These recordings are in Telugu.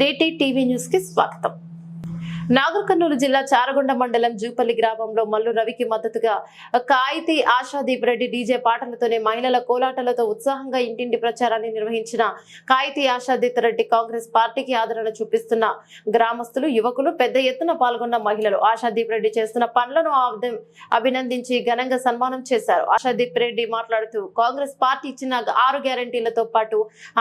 త్రీ టీవీ న్యూస్ కి స్వాగతం నాగర్ కర్నూలు జిల్లా చారగొండ మండలం జూపల్లి గ్రామంలో మల్లు రవికి మద్దతుగా కాయితీ ఆశాదీప్ రెడ్డి డీజే పాటలతోనే మహిళల కోలాటలతో ఉత్సాహంగా ఇంటింటి ప్రచారాన్ని నిర్వహించిన కాయితీ ఆశాదీప్ రెడ్డి కాంగ్రెస్ పార్టీకి ఆదరణ చూపిస్తున్న గ్రామస్తులు యువకులు పెద్ద ఎత్తున పాల్గొన్న మహిళలు. ఆశాదీప్ రెడ్డి చేస్తున్న పనులను అభినందించి ఘనంగా సన్మానం చేశారు. ఆశాదీప్ రెడ్డి మాట్లాడుతూ కాంగ్రెస్ పార్టీ ఇచ్చిన ఆరు గ్యారంటీలతో పాటు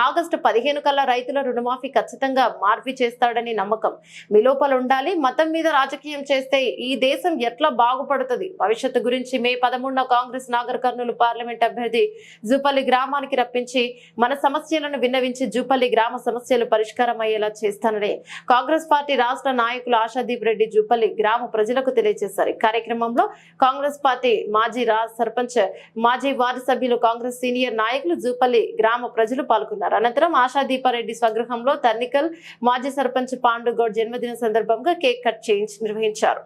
ఆగస్టు పదిహేను కల్లా రైతుల రుణమాఫీ ఖచ్చితంగా మార్పి చేస్తాడని నమ్మకం. మీ లోపల ఉండాలి మతం మీద రాజకీయం చేస్తే ఈ దేశం ఎట్లా బాగుపడుతుంది? భవిష్యత్తు గురించి మే పదమూడున కాంగ్రెస్ నాగర్ కర్నూలు పార్లమెంట్ అభ్యర్థి జూపల్లి గ్రామానికి రప్పించి మన సమస్యలను విన్నవించి జూపల్లి గ్రామ సమస్యలు పరిష్కారం అయ్యేలా చేస్తానని కాంగ్రెస్ పార్టీ రాష్ట్ర నాయకులు ఆశాదీప్ రెడ్డి జూపల్లి గ్రామ ప్రజలకు తెలియజేశారు. కార్యక్రమంలో కాంగ్రెస్ పార్టీ మాజీ రాజ్ సర్పంచ్ మాజీ వార్డు సభ్యులు కాంగ్రెస్ సీనియర్ నాయకులు జూపల్లి గ్రామ ప్రజలు పాల్గొన్నారు. అనంతరం ఆశాదీపారెడ్డి స్వగృహంలో తర్నికల్ మాజీ సర్పంచ్ పాండుగౌడ్ జన్మదిన సందర్భంగా కేక్ కట్ చేయించి నిర్వహించారు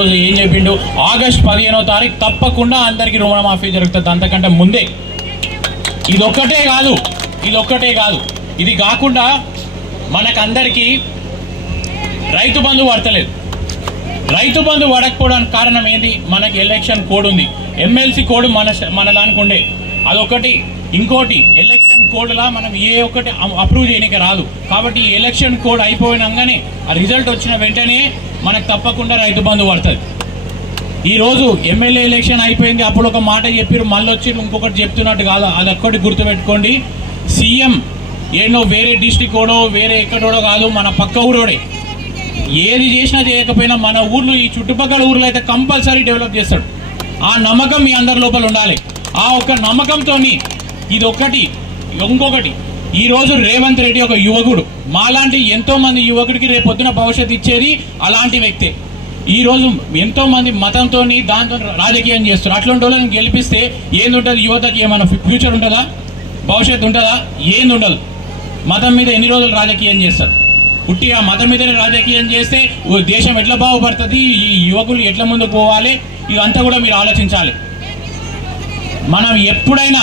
రోజు ఏం చెప్పిండు? ఆగస్ట్ పదిహేనో తారీఖు తప్పకుండా అందరికీ రుణమాఫీ జరుగుతుంది. అంతకంటే ముందే. ఇదొక్కటే కాదు. ఇదొక్కటే కాదు. ఇది కాకుండా మనకందరికీ రైతు బంధు పడతలేదు. రైతు బంధు పడకపోవడానికి కారణం ఏంది? మనకి ఎలక్షన్ కోడ్ ఉంది. ఎమ్మెల్సీ కోడ్ మన మన దానికి ఉండే. అదొకటి ఇంకోటి ఎలక్షన్ కోడ్లా మనం ఏ ఒక్కటి అప్రూవ్ చేయడానికి రాదు. కాబట్టి ఎలక్షన్ కోడ్ అయిపోయినాగానే ఆ రిజల్ట్ వచ్చిన వెంటనే మనకు తప్పకుండా రైతు బంధు పడుతుంది. ఈరోజు ఎమ్మెల్యే ఎలక్షన్ అయిపోయింది అప్పుడు ఒక మాట చెప్పారు మళ్ళీ వచ్చి ఇంకొకటి చెప్తున్నట్టు కాదు అది ఒక్కటి గుర్తుపెట్టుకోండి. సీఎం ఏనో వేరే డిస్టిక్ ఓడో వేరే ఎక్కడోడో కాదు మన పక్క ఊరోడే. ఏది చేసినా చేయకపోయినా మన ఊర్లో ఈ చుట్టుపక్కల ఊర్లో అయితే కంపల్సరీ డెవలప్ చేస్తాడు. ఆ నమ్మకం మీ అందరి లోపల ఉండాలి. ఆ ఒక్క నమ్మకంతో ఇది ఒకటి ఇంకొకటి ఈ రోజు రేవంత్ రెడ్డి ఒక యువకుడు. మాలాంటి ఎంతోమంది యువకుడికి రేపొద్దున భవిష్యత్తు ఇచ్చేది అలాంటి వ్యక్తే. ఈ రోజు మతంతో దాంతో రాజకీయం చేస్తారు అట్లాంటి వాళ్ళని గెలిపిస్తే ఏందుంటుంది? యువతకి ఏమైనా ఫ్యూచర్ ఉంటుందా? భవిష్యత్తు ఉంటుందా? ఏంది ఉండదు మతం మీద ఎన్ని రోజులు రాజకీయం చేస్తారు? పుట్టి ఆ మతం మీదనే రాజకీయం చేస్తే ఓ దేశం ఎట్లా బాగుపడుతుంది? ఈ యువకులు ఎట్లా ముందుకు పోవాలి? ఇదంతా కూడా మీరు ఆలోచించాలి. మనం ఎప్పుడైనా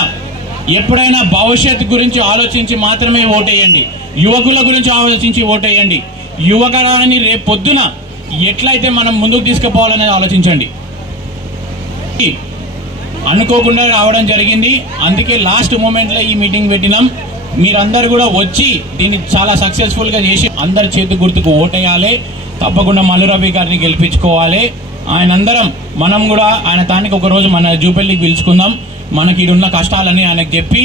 ఎప్పుడైనా భవిష్యత్తు గురించి ఆలోచించి మాత్రమే ఓటేయండి. యువకుల గురించి ఆలోచించి ఓటేయండి. యువకరాన్ని రేపు పొద్దున ఎట్లయితే మనం ముందుకు తీసుకుపోవాలనేది ఆలోచించండి. అనుకోకుండా రావడం జరిగింది. అందుకే లాస్ట్ మూమెంట్లో ఈ మీటింగ్ పెట్టినాం. మీరందరూ కూడా వచ్చి దీన్ని చాలా సక్సెస్ఫుల్గా చేసి అందరి చేతి గుర్తుకు ఓటేయాలి. తప్పకుండా మల్లురవి గారిని గెలిపించుకోవాలి. ఆయన అందరం మనం కూడా ఆయన తానికి ఒకరోజు మన జూపల్లికి పిలుచుకుందాం. మనకి ఇడున్న కష్టాలని ఆయనకు చెప్పి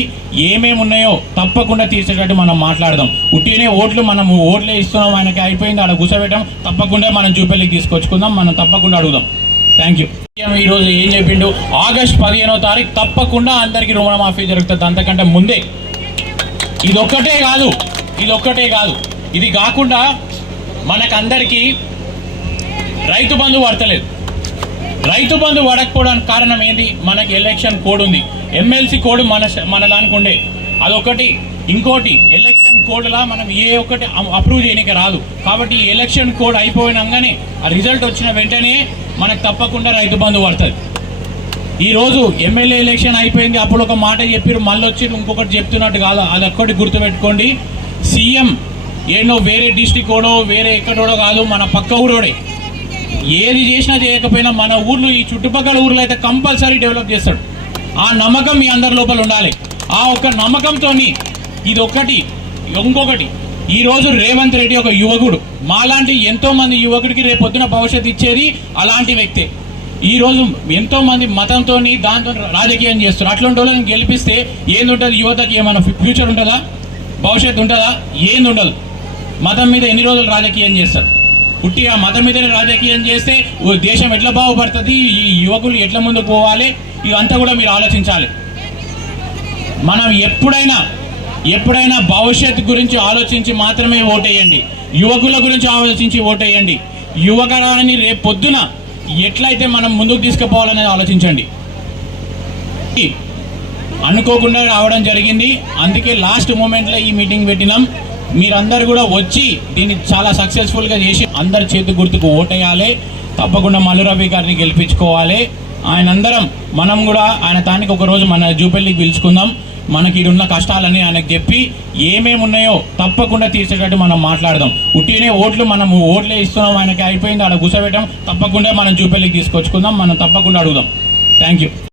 ఏమేమి ఉన్నాయో తప్పకుండా తీర్చేటట్టు మనం మాట్లాడదాం. ఉట్టినే ఓట్లు మనం ఓట్లే ఇస్తున్నాం ఆయనకి అయిపోయింది ఆడ కూర్చోబెట్టాం. తప్పకుండా మనం చూపెళ్ళికి తీసుకొచ్చుకుందాం మనం తప్పకుండా అడుగుదాం. థ్యాంక్ యూ ఈరోజు ఏం చెప్పిండు? ఆగస్ట్ పదిహేనో తారీఖు తప్పకుండా అందరికీ రుణమాఫీ జరుగుతుంది. అంతకంటే ముందే. ఇది ఒక్కటే కాదు. ఇది ఒక్కటే కాదు. ఇది కాకుండా మనకందరికీ రైతు బంధు పడతలేదు రైతు బంధు పడకపోవడానికి కారణం ఏంటి మనకి ఎలక్షన్ కోడ్ ఉంది ఎమ్మెల్సీ కోడ్ మన మన దానికి ఉండే. అదొకటి. ఇంకోటి ఎలక్షన్ కోడ్లా మనం ఏ ఒక్కటి అప్రూవ్ చేయడానికి రాదు. కాబట్టి ఈ ఎలక్షన్ కోడ్ అయిపోయినాగానే ఆ రిజల్ట్ వచ్చిన వెంటనే మనకు తప్పకుండా రైతు బంధు పడుతుంది. ఈరోజు ఎమ్మెల్యే ఎలక్షన్ అయిపోయింది. అప్పుడు ఒక మాట చెప్పారు మళ్ళీ వచ్చి ఇంకొకటి చెప్తున్నట్టు కాదు. అది ఒక్కటి గుర్తుపెట్టుకోండి. సీఎం ఏనో వేరే డిస్టిక్ ఓడో వేరే ఎక్కడోడో కాదు మన పక్క ఊరోడే. ఏది చేసినా చేయకపోయినా మన ఊర్లో ఈ చుట్టుపక్కల ఊర్లో అయితే కంపల్సరీ డెవలప్ చేస్తాడు. ఆ నమ్మకం మీ అందరి లోపల ఉండాలి. ఆ ఒక్క నమ్మకంతో ఇది ఒక్కటి ఇంకొకటి. ఈరోజు రేవంత్ రెడ్డి ఒక యువకుడు. మాలాంటి ఎంతో మంది యువకుడికి రేపొద్దున భవిష్యత్తు ఇచ్చేది అలాంటి వ్యక్తే. ఈ రోజు ఎంతో మంది మతంతో దాంతో రాజకీయం చేస్తారు. అట్లాంటి వాళ్ళని గెలిపిస్తే ఏందుంటుంది? యువతకి ఏమైనా ఫ్యూచర్ ఉంటుందా? భవిష్యత్తు ఉంటుందా? ఏంది ఉండదు మతం మీద ఎన్ని రోజులు రాజకీయం చేస్తారు? పుట్టి ఆ మతం మీదనే రాజకీయం చేస్తే ఓ దేశం ఎట్లా బాగుపడుతుంది? ఈ యువకులు ఎట్లా ముందుకు పోవాలి? ఇదంతా కూడా మీరు ఆలోచించాలి. మనం ఎప్పుడైనా ఎప్పుడైనా భవిష్యత్తు గురించి ఆలోచించి మాత్రమే ఓటేయండి. యువకుల గురించి ఆలోచించి ఓటేయండి. యువకరాన్ని రేపు పొద్దున ఎట్లయితే మనం ముందుకు తీసుకుపోవాలనేది ఆలోచించండి. అనుకోకుండా రావడం జరిగింది. అందుకే లాస్ట్ మూమెంట్లో ఈ మీటింగ్ పెట్టినాం. మీరందరూ కూడా వచ్చి దీన్ని చాలా సక్సెస్ఫుల్గా చేసి అందరి చేతి గుర్తుకు ఓటేయాలి. తప్పకుండా మల్లురవి గారిని గెలిపించుకోవాలి. ఆయన అందరం మనం కూడా ఆయన తానికి ఒక రోజు మన జూపెల్లికి పిలుచుకుందాం. మనకి ఉన్న కష్టాలని ఆయనకు చెప్పి ఏమేమి ఉన్నాయో తప్పకుండా తీర్చేటట్టు మనం మాట్లాడదాం. ఉట్టినే ఓట్లు మనం ఓట్లే ఇస్తున్నాం ఆయనకి అయిపోయింది ఆడ కూర్చోబెట్టాం తప్పకుండా మనం జూపెల్లికి తీసుకొచ్చుకుందాం. మనం తప్పకుండా అడుగుదాం. Thank you